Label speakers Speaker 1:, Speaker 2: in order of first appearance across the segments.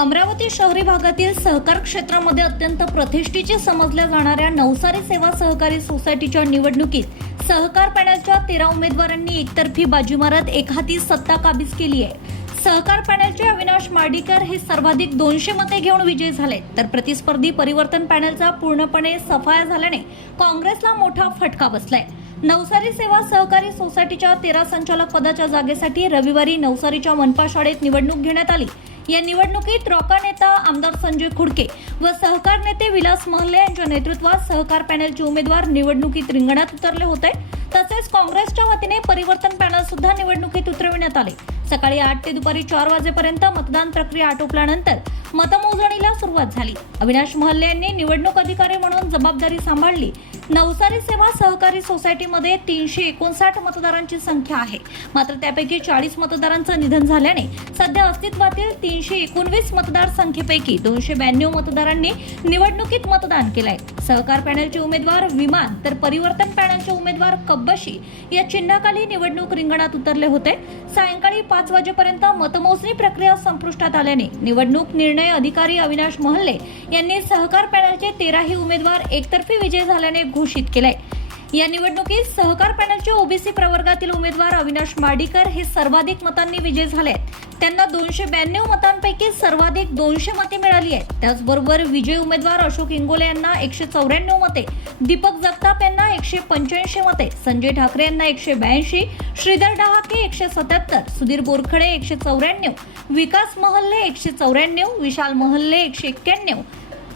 Speaker 1: अमरावती शहरी भागातील सहकार क्षेत्रामध्ये अत्यंत प्रतिष्ठेचे समजल्या जाणाऱ्या नवसारी सेवा सहकारी सोसायटीच्या निवडणुकीत सहकार पॅनलच्या तेरा उमेदवारांनी एकतर्फी बाजी मारत एकहाती सत्ता काबीज केली आहे. सहकार पॅनलचे अविनाश मार्डीकर हे सर्वाधिक दोनशे मते घेऊन विजयी झाले. तर प्रतिस्पर्धी परिवर्तन पॅनलचा पूर्णपणे सफाया झाल्याने काँग्रेसला मोठा फटका बसलाय. नवसारी सेवा सहकारी सोसायटीच्या तेरा संचालक पदाच्या जागेसाठी रविवारी नवसारीच्या मनपा शाळेत निवडणूक घेण्यात आली. या निवडणुकीत रॉका नेता आमदार संजय खुडके व सहकार नेते विलास महले यांच्या नेतृत्वात सहकार पॅनलचे उमेदवार निवडणुकीत रिंगणात उतरले होते. तसेच काँग्रेसच्या वतीने परिवर्तन पॅनल सुद्धा निवडणुकीत उतरविण्यात आले. सकाळी आठ ते दुपारी चार वाजेपर्यंत मतदान प्रक्रिया आटोपल्यानंतर मतमोजणीला सुरुवात झाली. अविनाश महल्ले यांनी निवडणूक अधिकारी म्हणून जबाबदारी सांभाळली. नवसारी सेवा सहकारी सोसायटीमध्ये तीनशे एकोणसाठ मतदारांची संख्या आहे. मात्र त्यापैकी चाळीस मतदारांचं निधन झाल्याने सध्या अस्तित्वातील तीनशे एकोणवीस मतदारसंख्येपैकी दोनशे ब्याण्णव मतदारांनी निवडणुकीत मतदान केलंय. सहकार पॅनलचे उमेदवार विमान तर परिवर्तन पॅनलचे उमेदवार कब्बशी या चिन्हाखाली निवडणूक रिंगणात उतरले होते. सायंकाळी पाच वाजेपर्यंत मतमोजणी प्रक्रिया संपुष्टात आल्याने निवडणूक निर्णय अधिकारी अविनाश महल्ले यांनी सहकार पॅनलचे तेराही उमेदवार एकतर्फी विजय झाल्याने घोषित केलंय. या निवडणुकीत सहकार पॅनलचे ओबीसी प्रवर्गातील उमेदवार अविनाश माडीकर हे सर्वाधिक मतांनी विजय झाले आहेत त्यांना दोनशे ब्याण्णव मतांपैकी सर्वाधिक दोनशे मते मिळाली आहेत. त्याचबरोबर विजय उमेदवार अशोक इंगोले यांना एकशे चौऱ्याण्णव मते दीपक जगताप यांना एकशे पंच्याऐंशी मते संजय ठाकरे यांना एकशे ब्याऐंशी श्रीधर डहाके एकशे सत्याहत्तर सुधीर बोरखडे एकशे चौऱ्याण्णव विकास महल्ले एकशे चौऱ्याण्णव विशाल महल्ले एकशे एक्क्याण्णव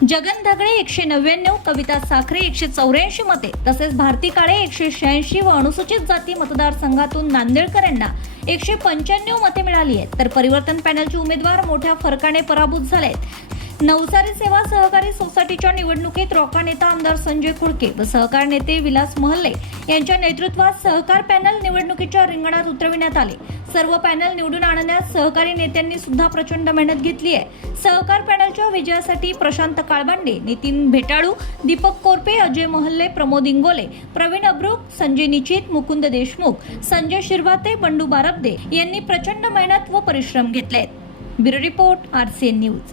Speaker 1: जगन धगडे एकशे नव्याण्णव कविता साखरे एकशे चौऱ्याऐंशी मते तसेच भारती काळे एकशे शहाऐंशी व अनुसूचित जाती मतदारसंघातून नांदेडकर यांना एकशे पंच्याण्णव मते मिळाली आहेत. तर परिवर्तन पॅनलचे उमेदवार मोठ्या फरकाने पराभूत झाले आहेत नवसारी सेवा सहकारी सोसायटीच्या निवडणुकीत रॉका नेता आमदार संजय खुडके व सहकार नेते विलास महल्ले यांच्या नेतृत्वात सहकार पॅनल निवडणुकीच्या रिंगणात उतरविण्यात आले. सर्व पॅनल निवडून आणण्यास सहकारी नेत्यांनी सुद्धा प्रचंड मेहनत घेतली आहे. सहकार पॅनलच्या विजयासाठी प्रशांत काळबांडे नितीन भेटाळू दीपक कोरपे अजय महल्ले प्रमोद इंगोले प्रवीण अब्रुक संजय निचित मुकुंद देशमुख संजय शिरवाते बंडू बारबदे यांनी प्रचंड मेहनत व परिश्रम घेतले आहेत. Bureau report RCN news.